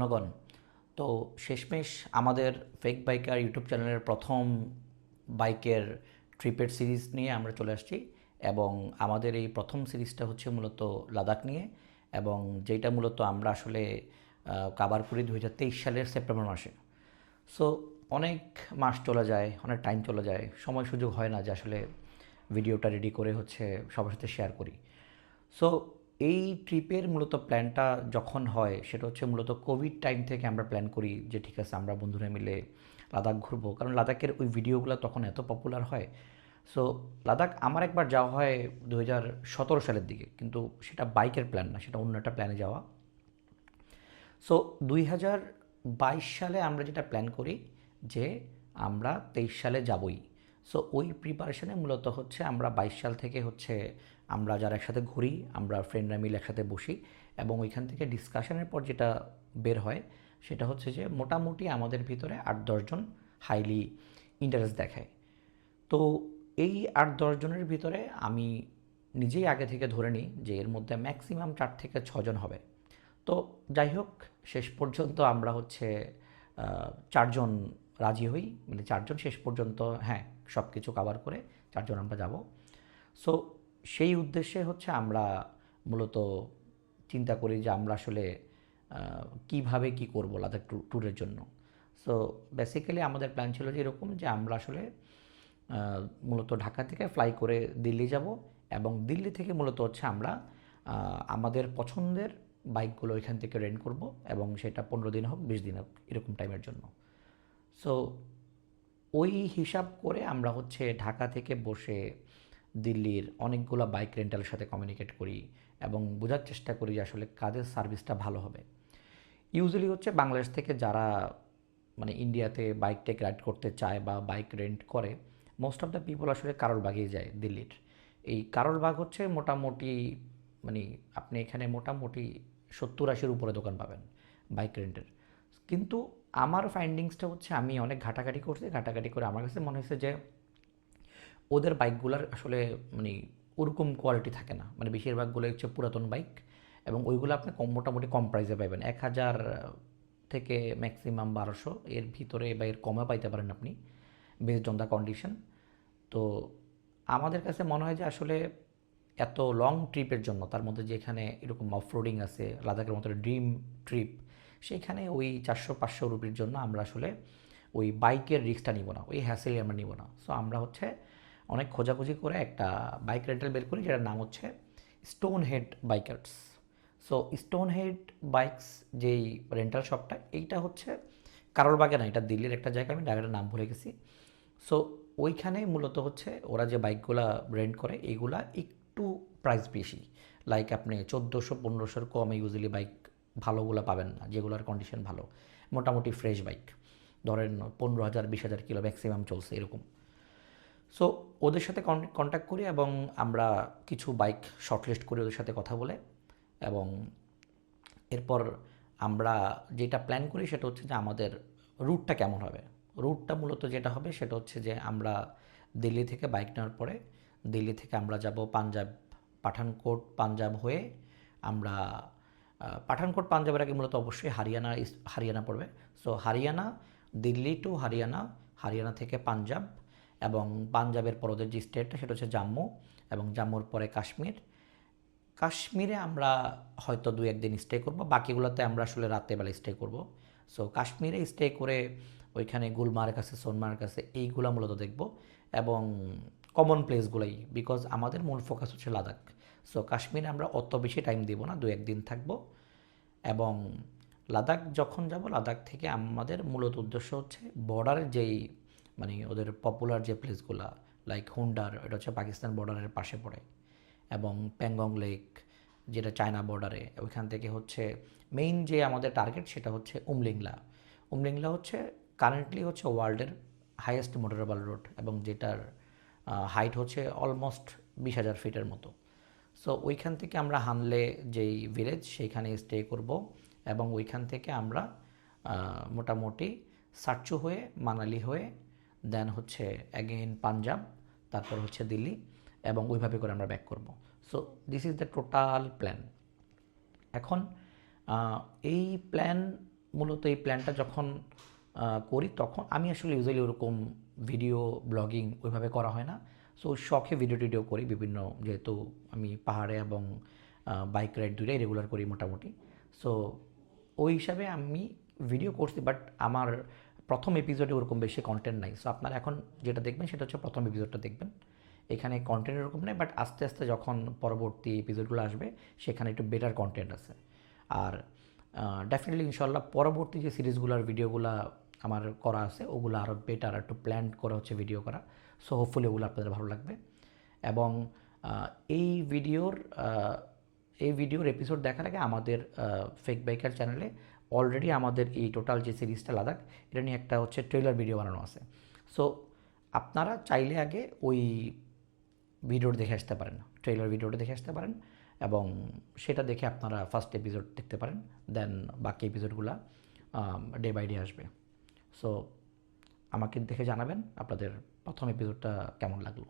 জনগণ। তো শেষমেশ আমাদের ফেক বাইকার ইউটিউব চ্যানেলের প্রথম বাইকের ট্রিপের সিরিজ নিয়ে আমরা চলে আসছি। এবং আমাদের এই প্রথম সিরিজটা হচ্ছে মূলত লাদাখ নিয়ে, এবং যেটা মূলত আমরা আসলে কাভার করি 2023 সালের সেপ্টেম্বর মাসে। সো অনেক মাস চলে যায়, অনেক টাইম চলে যায়, সময় সুযোগ হয় না যে আসলে ভিডিওটা রেডি করে হচ্ছে সবার সাথে শেয়ার করি। সো এই ট্রিপের মূলত প্ল্যানটা যখন হয় সেটা হচ্ছে মূলত কোভিড টাইম থেকে আমরা প্ল্যান করি যে ঠিক আছে আমরা বন্ধুরা মিলে লাদাখ ঘুরবো, কারণ লাদাখের ওই ভিডিওগুলো তখন এত পপুলার হয়। সো লাদাখ আমার একবার যাওয়া হয় 2017 সালের দিকে, কিন্তু সেটা বাইকের প্ল্যান না, সেটা অন্য একটা প্ল্যানে যাওয়া। সো 2022 সালে আমরা যেটা প্ল্যান করি যে আমরা 23 সালে যাবই। সো ওই প্রিপারেশনে মূলত হচ্ছে আমরা 22 সাল থেকে হচ্ছে আমরা যারা একসাথে ঘুরি, আমরা ফ্রেন্ডরা মিলে একসাথে বসি, এবং ওইখান থেকে ডিসকাশনের পর যেটা বের হয় সেটা হচ্ছে যে মোটামুটি আমাদের ভিতরে 8-10 জন হাইলি ইন্টারেস্ট দেখায়। তো এই 8-10 জনের ভিতরে আমি নিজেই আগে থেকে ধরে নিই যে এর মধ্যে ম্যাক্সিমাম 4 থেকে 6 জন হবে। তো যাই হোক, শেষ পর্যন্ত আমরা হচ্ছে 4 জন রাজি হই, মানে 4 জন শেষ পর্যন্ত, হ্যাঁ, সব কিছু কাভার করে 4 জন আমরা যাব। সো সেই উদ্দেশ্যে হচ্ছে আমরা মূলত চিন্তা করি যে আমরা আসলে কীভাবে কী করবো লাদাখ ট্যুরের জন্য। সো বেসিক্যালি আমাদের প্ল্যান ছিল যে এরকম যে আমরা আসলে মূলত ঢাকা থেকে ফ্লাই করে দিল্লি যাব, এবং দিল্লি থেকে মূলত হচ্ছে আমরা আমাদের পছন্দের বাইকগুলো এখান থেকে রেন্ট করব, এবং সেটা 15 দিন হোক 20 দিন হোক এরকম টাইমের জন্য। সো ওই হিসাব করে আমরা হচ্ছে ঢাকা থেকে বসে দিল্লির অনেকগুলো বাইক রেন্টালের সাথে কমিউনিকেট করি এবং বোঝার চেষ্টা করি যে আসলে কাদের সার্ভিসটা ভালো হবে। ইউজুয়ালি হচ্ছে বাংলাদেশ থেকে যারা মানে ইন্ডিয়াতে বাইক টেক রাইড করতে চায় বা বাইক রেন্ট করে, মোস্ট অফ দ্য পিপল আসলে কারোলবাগেই যায় দিল্লির। এই কারোলবাগ হচ্ছে মোটামুটি, মানে আপনি এখানে মোটামুটি 70-80-র উপরে দোকান পাবেন বাইক রেন্টের। কিন্তু আমার ফাইন্ডিংসটা হচ্ছে আমি অনেক ঘাটাঘাটি করছি, ঘাটাঘাটি করে আমার কাছে মনে হয়েছে যে ওদের বাইকগুলোর আসলে মানে ওরকম কোয়ালিটি থাকে না, মানে বেশিরভাগগুলো হচ্ছে পুরাতন বাইক, এবং ওইগুলো আপনি মোটামুটি কম প্রাইসে পাবেন, 1000 থেকে ম্যাক্সিমাম 1200 এর ভিতরে বা এর কমে পাইতে পারেন আপনি, বেসড অন দ্য কন্ডিশন। তো আমাদের কাছে মনে হয় যে আসলে এত লং ট্রিপের জন্য, তার মধ্যে যেখানে এরকম অফরোডিং আছে, লাদাখের মতো ড্রিম ট্রিপ, সেখানে ওই 400-500 রুপির জন্য আমরা আসলে ওই বাইকের রিস্কটা নিব না, ওই হ্যাসেল আমরা নিব না। সো আমরা হচ্ছে অনেক খোঁজাখুঁজি করে একটা বাইক রেন্টাল বের করি, যেটার নাম হচ্ছে stone head bikers. So stone head bikes যেই রেন্টাল শপটা, এইটা হচ্ছে কারোরবাগে না, এটা দিল্লির একটা জায়গা, আমি জায়গাটার নাম ভুলে গেছি। সো ওইখানে মূলত হচ্ছে ওরা যে বাইকগুলা রেন্ট করে এইগুলা একটু প্রাইস বেশি, লাইক আপনি 1400-1500-র কমে ইউজুয়ালি বাইক ভালোগুলো পাবেন না, যেগুলোর কন্ডিশন ভালো, মোটামুটি ফ্রেশ বাইক ধরেন 15,000-20,000 কিলো ম্যাক্সিমাম চলছে এরকম। সো ওদের সাথে কন্ট্যাক্ট করি এবং আমরা কিছু বাইক শর্টলিস্ট করি ওদের সাথে কথা বলে, এবং এরপর আমরা যেটা প্ল্যান করি সেটা হচ্ছে যে আমাদের রুটটা কেমন হবে। রুটটা মূলত যেটা হবে সেটা হচ্ছে যে আমরা দিল্লি থেকে বাইক নেওয়ার পরে দিল্লি থেকে আমরা যাব পাঞ্জাব, পাঠানকোট পাঞ্জাব হয়ে আমরা পাঠানকোট পাঞ্জাবের আগে মূলত অবশ্যই হারিয়ানা পড়বে। সো হারিয়ানা, দিল্লি টু হারিয়ানা, হারিয়ানা থেকে পাঞ্জাব, এবং পাঞ্জাবের পরদের যে স্টেটটা সেটা হচ্ছে জম্মু, এবং জম্মুর পরে কাশ্মীর। কাশ্মীরে আমরা হয়তো 2-1 দিন স্টে করব, বাকিগুলোতে আমরা আসলে রাত্রেবেলা স্টে করব। সো কাশ্মীরে স্টে করে ওইখানে গুলমার্গ আছে, সোনমার্গ আছে, এইগুলো মূলত দেখব, এবং কমন প্লেসগুলোই, বিকজ আমাদের মূল ফোকাস হচ্ছে লাদাখ। সো কাশ্মীরে আমরা অত বেশি টাইম দিব না, 2-1 দিন থাকবো। এবং লাদাখ যখন যাব, লাদাখ থেকে আমাদের মূলত উদ্দেশ্য হচ্ছে বর্ডারের যেই মানে ওদের পপুলার যে প্লেসগুলো, লাইক হুন্ডার, এটা হচ্ছে পাকিস্তান বর্ডারের পাশে পড়ে, এবং প্যাংগং লেক যেটা চায়না বর্ডারে, ওইখান থেকে হচ্ছে মেইন যে আমাদের টার্গেট সেটা হচ্ছে উমলিংলা। উমলিংলা হচ্ছে কারেন্টলি হচ্ছে ওয়ার্ল্ডের হাইয়েস্ট মোটরেবল রোড, এবং যেটার হাইট হচ্ছে অলমোস্ট 20,000 ফিটের মতো। সো ওইখান থেকে আমরা হানলে যেই ভিলেজ সেইখানে স্টে করব, এবং ওইখান থেকে আমরা মোটামুটি সাচ্চু হয়ে মানালি হয়ে দেন হচ্ছে অ্যাগেইন পাঞ্জাব, তারপর হচ্ছে দিল্লি, এবং ওইভাবে করে আমরা ব্যাক করব। So this is the total plan. এখন এই প্ল্যান মূলত এই প্ল্যানটা যখন করি তখন আমি আসলে ইউজুয়ালি ওরকম ভিডিও ব্লগিং ওইভাবে করা হয় না। সো শখে ভিডিও টিডিও করি বিভিন্ন, যেহেতু আমি পাহাড়ে এবং বাইক রাইড দুইটাই রেগুলার করি মোটামুটি। সো ওই হিসাবে আমি ভিডিও করছি, বাট আমার প্রথম এপিসোডে ওরকম বেশি কন্টেন্ট নাই। সো আপনারা এখন যেটা দেখবেন সেটা হচ্ছে প্রথম এপিসোডটা দেখবেন। এখানে কন্টেন্ট এরকম নেই, বাট আস্তে আস্তে যখন পরবর্তী এপিসোডগুলো আসবে সেখানে একটু বেটার কন্টেন্ট আছে। আর ডেফিনেটলি ইনশাল্লাহ পরবর্তী যে সিরিজগুলোর ভিডিওগুলো আমার করা আছে ওগুলো আরও বেটার, একটু প্ল্যান করা হচ্ছে ভিডিও করা। সো হোপফুলি ওগুলো আপনাদের ভালো লাগবে। এবং আহ, এই ভিডিওর আহ, এই ভিডিওর এপিসোড দেখার আগে আমাদের ফেক বাইকার চ্যানেলে অলরেডি আমাদের এই টোটাল যে সিরিজটা লাদাখ, এটা নিয়ে একটা হচ্ছে ট্রেলার ভিডিও বানানো আছে। সো আপনারা চাইলে আগে ওই ভিডিওটা দেখে আসতে পারেন, ট্রেলার ভিডিওটা দেখে আসতে পারেন, এবং সেটা দেখে আপনারা ফার্স্ট এপিসোড দেখতে পারেন। দেন বাকি এপিসোডগুলো ডে বাই ডে আসবে। সো আমাকে দেখে জানাবেন আপনাদের প্রথম এপিসোডটা কেমন লাগলো।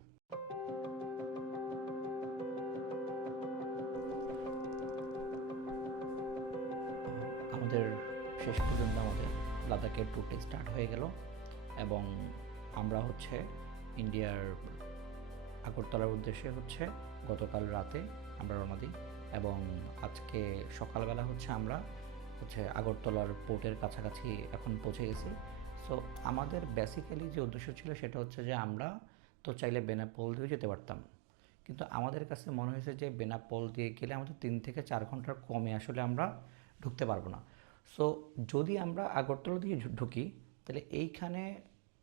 আমাদের শেষ পর্যন্ত আমাদের লাদাখের ট্যুরটা স্টার্ট হয়ে গেল, এবং আমরা হচ্ছে ইন্ডিয়ার আগরতলার উদ্দেশ্যে হচ্ছে গতকাল রাতে আমরা রওনা দিই, এবং আজকে সকালবেলা হচ্ছে আমরা হচ্ছে আগরতলার পোর্টের কাছাকাছি এখন পৌঁছে গেছি। সো আমাদের বেসিক্যালি যে উদ্দেশ্য ছিল সেটা হচ্ছে যে আমরা তো চাইলে বেনাপোল দিয়েও যেতে পারতাম, কিন্তু আমাদের কাছে মনে হয়েছে যে বেনাপোল দিয়ে গেলে আমাদের 3 থেকে 4 ঘন্টার কমে আসলে আমরা ঢুকতে পারবো না। সো যদি আমরা আগরতলা দিয়ে ঢুকি তাহলে এইখানে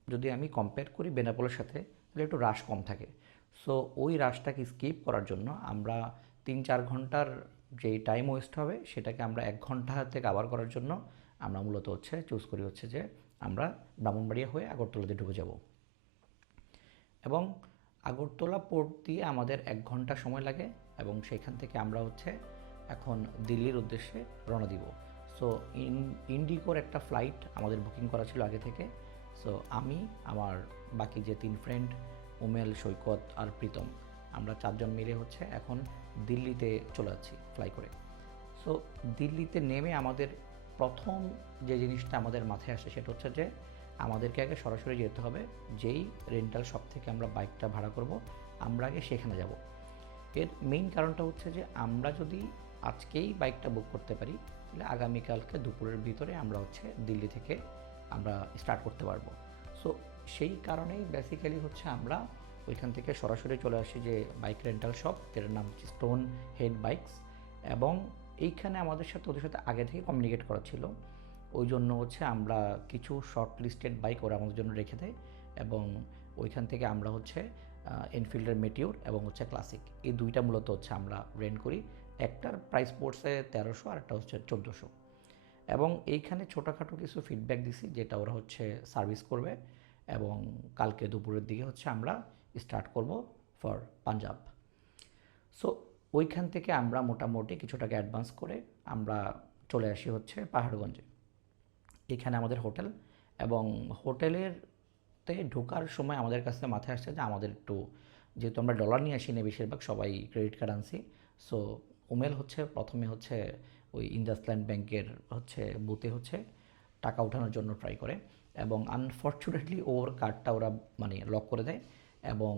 যদি আমি কম্পেয়ার করি বেনাপোলের সাথে, তাহলে একটু রাশ কম থাকে। সো ওই রাশটাকে স্কিপ করার জন্য আমরা 3-4 ঘন্টার যেই টাইম ওয়েস্ট হবে সেটাকে আমরা 1 ঘন্টাতে কাভার করার জন্য আমরা মূলত হচ্ছে চুজ করি হচ্ছে যে আমরা ব্রাহ্মণবাড়িয়া হয়ে আগরতলাতে ঢুকে যাব। এবং আগরতলা পোর্ট দিয়ে আমাদের 1 ঘন্টা সময় লাগে, এবং সেখান থেকে আমরা হচ্ছে এখন দিল্লির উদ্দেশ্যে রওনা দিব। সো ইন্ডিগোর একটা ফ্লাইট আমাদের বুকিং করা ছিল আগে থেকে। সো আমি, আমার বাকি যে 3 ফ্রেন্ড উমেল, সৈকত আর প্রীতম, আমরা 4জন মিলে হচ্ছে এখন দিল্লিতে চলে যাচ্ছি ফ্লাই করে। সো দিল্লিতে নেমে আমাদের প্রথম যে জিনিসটা আমাদের মাথায় আসে সেটা হচ্ছে যে আমাদেরকে আগে সরাসরি যেতে হবে যেই রেন্টাল শপ থেকে আমরা বাইকটা ভাড়া করব, আমরা আগে সেখানে যাব। এর মেইন কারণটা হচ্ছে যে আমরা যদি আজকেই বাইকটা বুক করতে পারি তাহলে আগামীকালকে দুপুরের ভিতরে আমরা হচ্ছে দিল্লি থেকে আমরা স্টার্ট করতে পারবো। সো সেই কারণেই বেসিক্যালি হচ্ছে আমরা ওইখান থেকে সরাসরি চলে আসি যে বাইক রেন্টাল শপ, যেটার নাম হচ্ছে স্টোন হেড বাইকস। এবং এইখানে আমাদের সাথে ওদের সাথে আগে থেকে কমিউনিকেট করা ছিল, ওই জন্য হচ্ছে আমরা কিছু শর্ট লিস্টেড বাইক ওরা আমাদের জন্য রেখে দেয়, এবং ওইখান থেকে আমরা হচ্ছে এনফিল্ডের মেটিওর এবং হচ্ছে ক্লাসিক, এই দুইটা মূলত হচ্ছে আমরা রেন্ট করি। একটার প্রাইস পড়ছে 1300 আর একটা হচ্ছে 1400। এবং এইখানে ছোটোখাটো কিছু ফিডব্যাক দিছি যেটা ওরা হচ্ছে সার্ভিস করবে, এবং কালকে দুপুরের দিকে হচ্ছে আমরা স্টার্ট করব ফর পাঞ্জাব। সো ওইখান থেকে আমরা মোটামুটি কিছু টাকা অ্যাডভান্স করে আমরা চলে আসি হচ্ছে পাহাড়গঞ্জে। এখানে আমাদের হোটেল, এবং হোটেলেরতে ঢোকার সময় আমাদের কাছে মাথায় আসছে যে আমাদের একটু, যেহেতু আমরা ডলার নিয়ে আসি না বেশিরভাগ, সবাই ক্রেডিট কার্ড আনছি। সো উমেল হচ্ছে প্রথমে হচ্ছে ওই ইন্ডাসল্যান্ড ব্যাংকের হচ্ছে বুথে হচ্ছে টাকা ওঠানোর জন্য ট্রাই করে, এবং আনফর্চুনেটলি ওর কার্ডটা ওরা মানে লক করে দেয়। এবং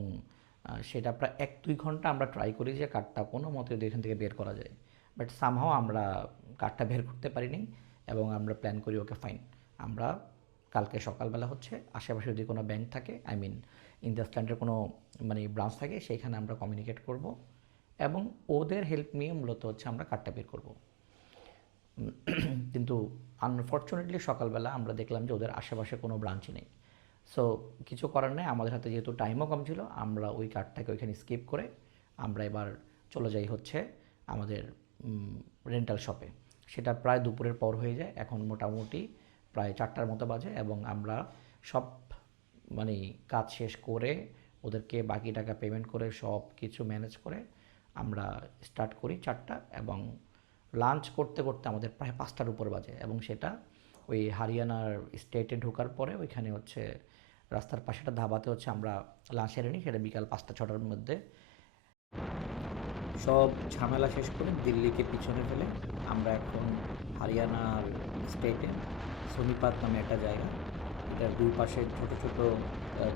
সেটা প্রায় 1-2 ঘন্টা আমরা ট্রাই করি যে কার্ডটা কোনো মতে যদি এখান থেকে বের করা যায়, বাট সামহাও আমরা কার্ডটা বের করতে পারিনি। এবং আমরা প্ল্যান করি ওকে ফাইন, আমরা কালকে সকালবেলা হচ্ছে আশেপাশে যদি কোনো ব্যাংক থাকে, আই মিন ইন্ডাসল্যান্ডের কোনো মানে ব্রাঞ্চ থাকে, সেইখানে আমরা কমিউনিকেট করব, এবং ওদের হেল্প নিয়ে মূলত হচ্ছে আমরা কার্ডটা বের করব। কিন্তু আনফর্চুনেটলি সকালবেলা আমরা দেখলাম যে ওদের আশেপাশে কোনো ব্রাঞ্চই নেই। সো কিছু করার নেই, আমাদের হাতে যেহেতু টাইমও কম ছিল, আমরা ওই কার্ডটাকে ওইখানে স্কিপ করে আমরা এবার চলে যাই হচ্ছে আমাদের রেন্টাল শপে। সেটা প্রায় দুপুরের পর হয়ে যায়, এখন মোটামুটি প্রায় 4টার মতো বাজে, এবং আমরা সব মানে কাজ শেষ করে ওদেরকে বাকি টাকা পেমেন্ট করে সব কিছু ম্যানেজ করে আমরা স্টার্ট করি 4টা, এবং লাঞ্চ করতে করতে আমাদের প্রায় 5টার উপর বাজে। এবং সেটা ওই হরিয়ানার স্টেটে ঢোকার পরে ওইখানে হচ্ছে রাস্তার পাশে একটা ধাবাতে হচ্ছে আমরা লাঞ্চ সেরে নিই, সেটা বিকাল 5টা-6টার মধ্যে। সব ঝামেলা শেষ করে দিল্লিকে পিছনে ফেলে আমরা এখন হরিয়ানার স্টেটে সোনিপাত নামে একটা জায়গা, এটার দুই পাশে ছোট ছোট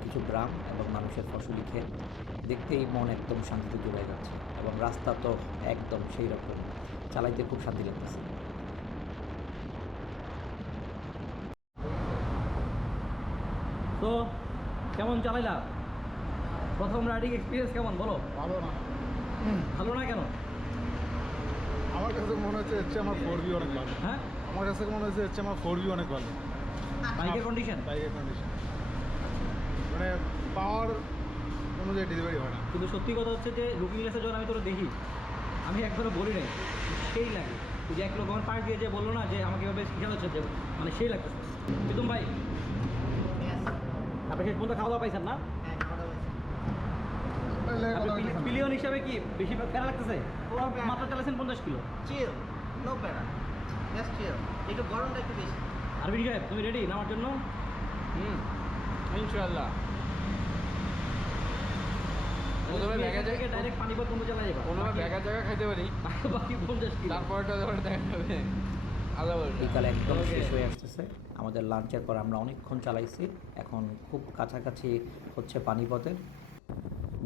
কিছু গ্রাম এবং মানুষের ফসলি ক্ষেত, দেখতেই মন একদম শান্তিতে জুড়ে যাচ্ছে এবং রাস্তা তো একদম সেই রকম, চালাইতে খুব শান্তি লাগতেছে। তো কেমন চালাইলা? প্রথম রাইডিং এক্সপিরিয়েন্স কেমন বলো? ভালো না। ভালো না কেন? আমার কাছে মনে হচ্ছে হচ্ছে আমার 4V অনেক ভালো। হ্যাঁ, আমার কাছে মনে হচ্ছে হচ্ছে আমার 4V অনেক ভালো। বাইকের কন্ডিশন বাইকের কন্ডিশন মানে পাওয়ার অনুযায়ী ডেলিভারি হয় না। কিন্তু সত্যি কথা হচ্ছে যে লুকিং গ্লাসে যখন আমি তোরা দেখি, আমি একবারও বলি নাই, সেই লাগে। ওই যে এক লোক আমার পাশ দিয়ে যে বললো না যে আমাকে এভাবে শিখানো হচ্ছে, যে মানে সেই লাগতেছে। প্রীতম ভাই, আপনি শেষ পর্যন্ত খাওয়া দাওয়া পাইছেন না? পিলিয়ন হিসাবে কি বেশি প্যারা লাগতেছে? মাত্রা চালাচ্ছেন 50 কিলো। চিল, নো প্যারা, জাস্ট চিল। একটু গরমটা একটু বেশি। আরবিন সাহেব, তুমি রেডি নামার জন্য? ইনশাআল্লাহ। প্রথমে ব্যাগের থেকে জায়গায় ডাইরেক্ট পানিপথ বন্ধ চালা যাবে। প্রথমে ব্যাগের জায়গা খাইতে পারি, বাকি 50 কিলো। তারপরটা দেখা যাবে। আল্লাহ বলছে বিকাল একদম Okay. শেষ হয়ে আসতেছে, আমাদের লাঞ্চের পর আমরা অনেকক্ষণ চালাইছি, এখন খুব কাছাকাছি হচ্ছে পানিপথের।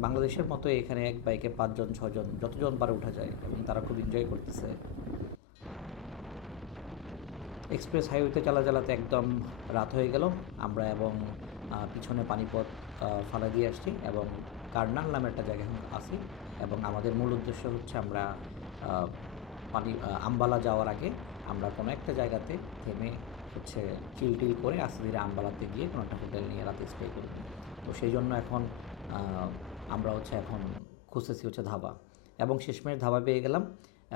বাংলাদেশের মতো এখানে এক বাইকে 5 জন 6 জন যতজন পারে উঠা যায় এবং তারা খুব এনজয় করতেছে। এক্সপ্রেস হাইওয়েতে চালাতে একদম রাত হয়ে গেল, আমরা এবং পিছনে পানিপথ ফালা দিয়ে আসছি এবং কার্নাল নামে একটা জায়গায় এখন আসি এবং আমাদের মূল উদ্দেশ্য হচ্ছে আমরা আম্বালা যাওয়ার আগে আমরা কোনো একটা জায়গাতে থেমে হচ্ছে চিল করে আস্তে ধীরে আম্বালাতে গিয়ে কোনো একটা হোটেল নিয়ে রাতে স্টে করব। তো সেই জন্য এখন আমরা হচ্ছে এখন খুঁজতেছি হচ্ছে ধাবা, এবং শেষমেশ ধাবা পেয়ে গেলাম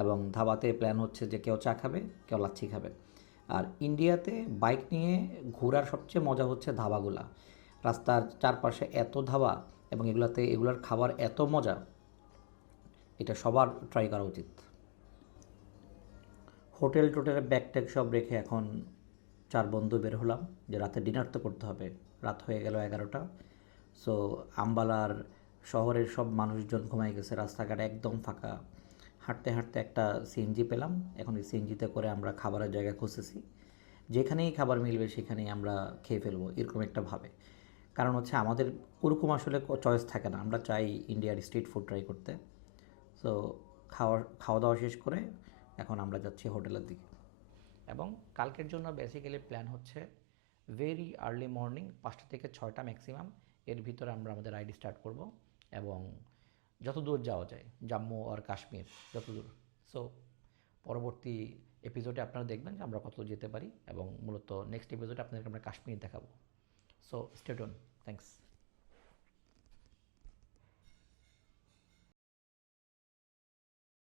এবং ধাবাতে প্ল্যান হচ্ছে যে কেউ চা খাবে, কেউ লাচ্ছি খাবে। আর ইন্ডিয়াতে বাইক নিয়ে ঘোরার সবচেয়ে মজা হচ্ছে ধাবাগুলা, রাস্তার চারপাশে এত ধাবা এবং এগুলার খাবার এত মজা, এটা সবার ট্রাই করা উচিত। টোটেলের ব্যাগ ট্যাগ সব রেখে এখন 4 বন্ধু বের হলাম যে রাতে ডিনার তো করতে হবে, রাত হয়ে গেল 11টা। সো আম্বালার শহরের সব মানুষজন ঘুমাই গেছে, রাস্তাঘাট একদম ফাঁকা। হাঁটতে হাঁটতে একটা সিএনজি পেলাম, এখন এই সিএনজিতে করে আমরা খাবারের জায়গা খুঁজতেছি, যেখানেই খাবার মিলবে সেখানেই আমরা খেয়ে ফেলবো এরকম একটা ভাবে। কারণ হচ্ছে আমাদের ওরকম আসলে চয়েস থাকে না, আমরা চাই ইন্ডিয়ার স্ট্রিট ফুড ট্রাই করতে। সো খাওয়া দাওয়া শেষ করে এখন আমরা যাচ্ছি হোটেলের দিকে। এবং কালকের জন্য বেসিক্যালি প্ল্যান হচ্ছে ভেরি আর্লি মর্নিং 5টা থেকে 6টা ম্যাক্সিমাম, এর ভিতরে আমরা আমাদের রাইড স্টার্ট করব এবং যত দূর যাওয়া যায়, জম্মু আর কাশ্মীর যত দূর। সো পরবর্তী এপিসোডে আপনারা দেখবেন যে আমরা কত যেতে পারি এবং মূলত নেক্সট এপিসোডে আপনাদেরকে আমরা কাশ্মীর দেখাবো। So stay tune, thanks.